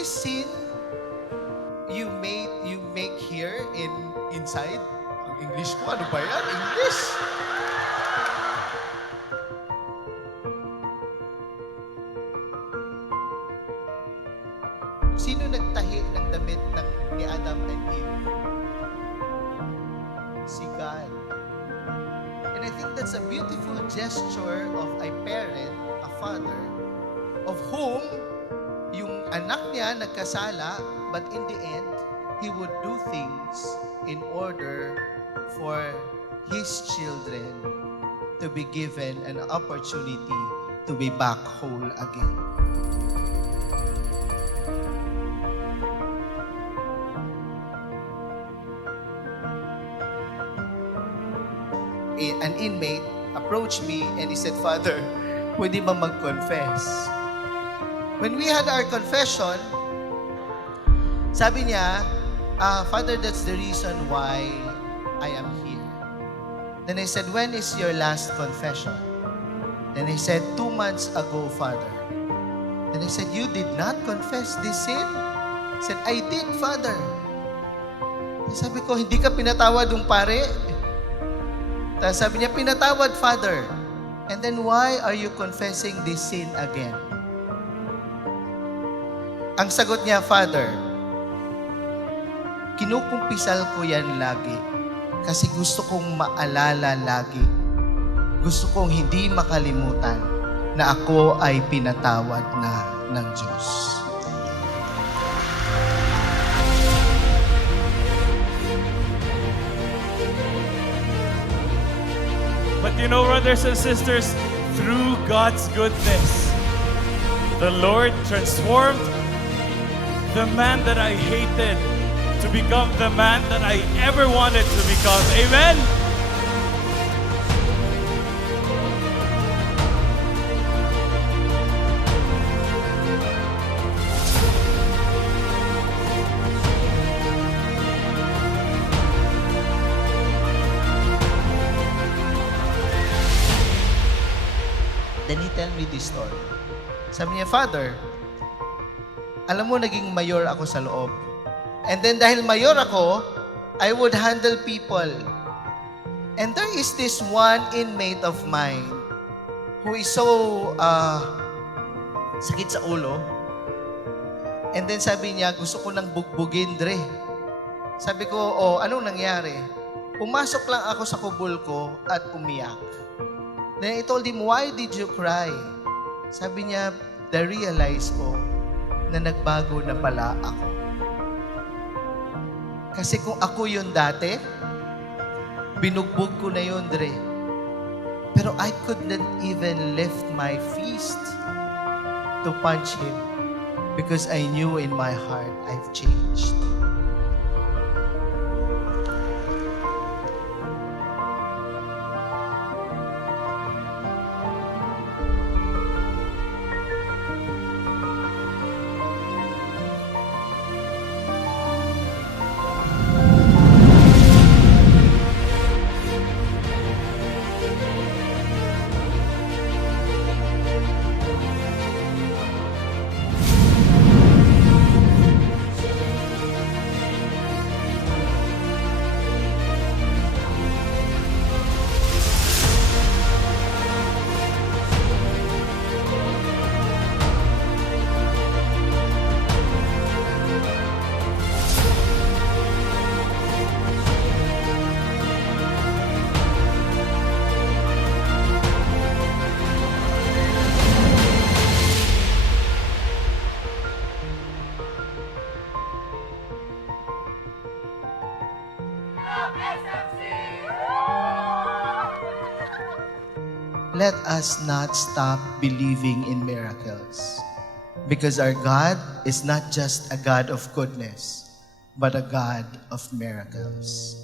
this sin you make here inside? Ang English ko, ano ba yan? English! Sino nagtahi ng damit ni Adam and Eve? Si God. And I think that's a beautiful gesture of a parent, a father, of whom yung anak niya nagkasala, but in the end, he would do things in order for his children to be given an opportunity to be back whole again. An inmate approached me and he said, "Father, pwede ba mag-confess?" When we had our confession, sabi niya, "Father, that's the reason why I am here." Then I said, "When is your last confession?" Then he said, 2 months ago, Father." Then I said, "You did not confess this sin?" He said, "I did, Father." Sabi ko, "Hindi ka pinatawad ng pare?" Tapos sabi niya, "Pinatawad, Father." And then why are you confessing this sin again? Ang sagot niya, "Father, kinukumpisal ko yan lagi kasi gusto kong maalala lagi. Gusto kong hindi makalimutan na ako ay pinatawad na ng Diyos." But you know, brothers and sisters, through God's goodness, the Lord transformed the man that I hated to become the man that I ever wanted to become. Amen? Then he tell me this story. Sabi niya, "Father, alam mo, naging mayor ako sa loob. And then dahil mayor ako, I would handle people. And there is this one inmate of mine who is so sakit sa ulo. And then sabi niya, gusto ko nang bugbugin, Dre." Sabi ko, "Oh, anong nangyari?" Pumasok lang ako sa kubol ko at umiyak. Then I told him, "Why did you cry?" Sabi niya, "Na-realize ko na nagbago na pala ako. Kasi kung ako yun dati, binugbog ko na yun, Dre. Pero I could not even lift my fist to punch him because I knew in my heart I've changed." Let us not stop believing in miracles, because our God is not just a God of goodness, but a God of miracles.